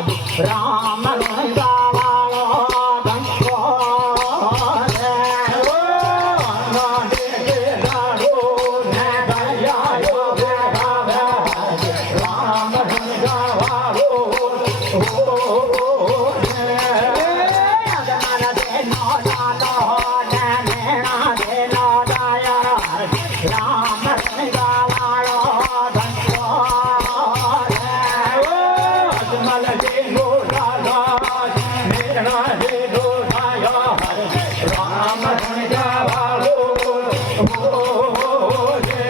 राम गावालो धंको रे ओ अंगने के गाड़ो ने गयायो गावे राम गावालो ओ रे अगमन दे नो दानो ने नेना दे नो दाया राम गावालो धंको रे ओ अगमन दे नो दादा नेना दे नो दाया राम गावालो ओ रे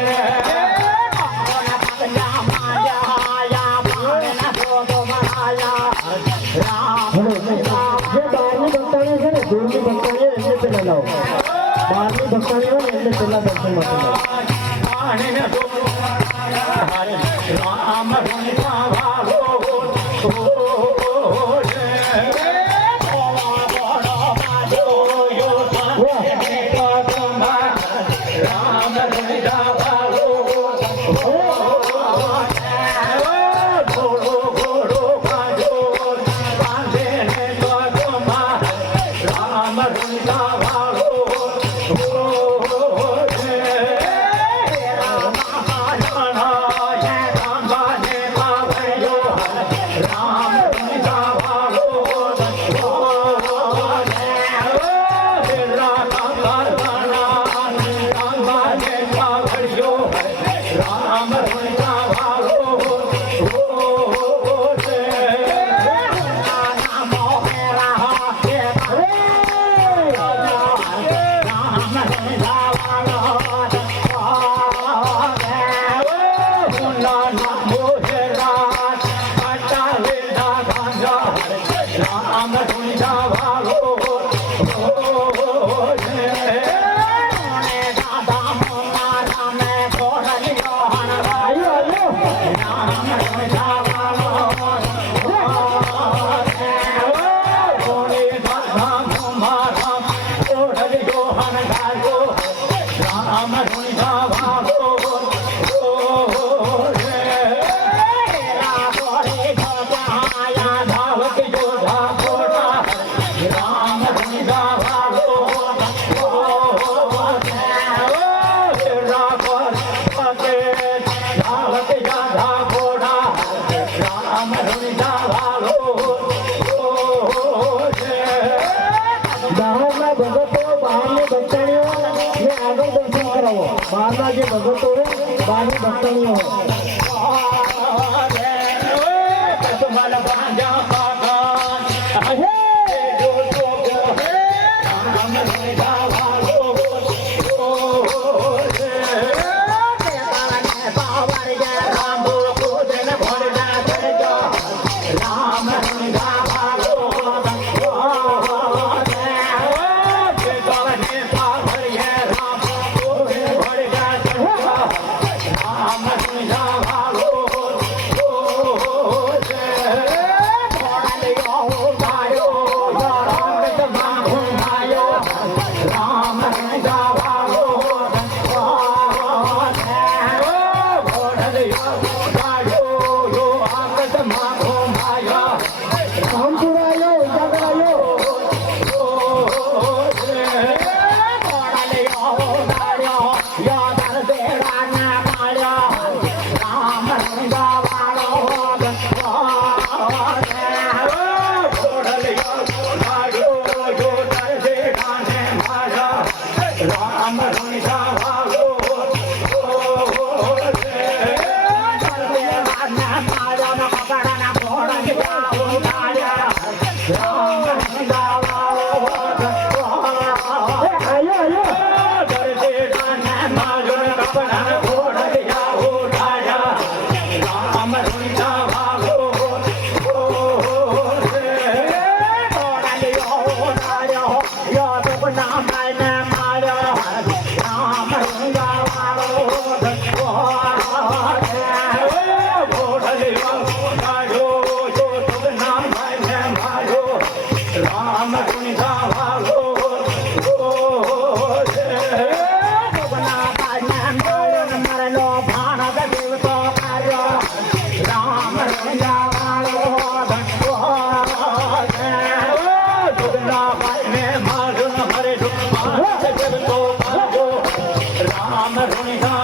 बारमी भक्तानी पेला दर्शन राम गावालो बारना जे भगतो बारमी भक्तानी राम गावालो રામ રૂણી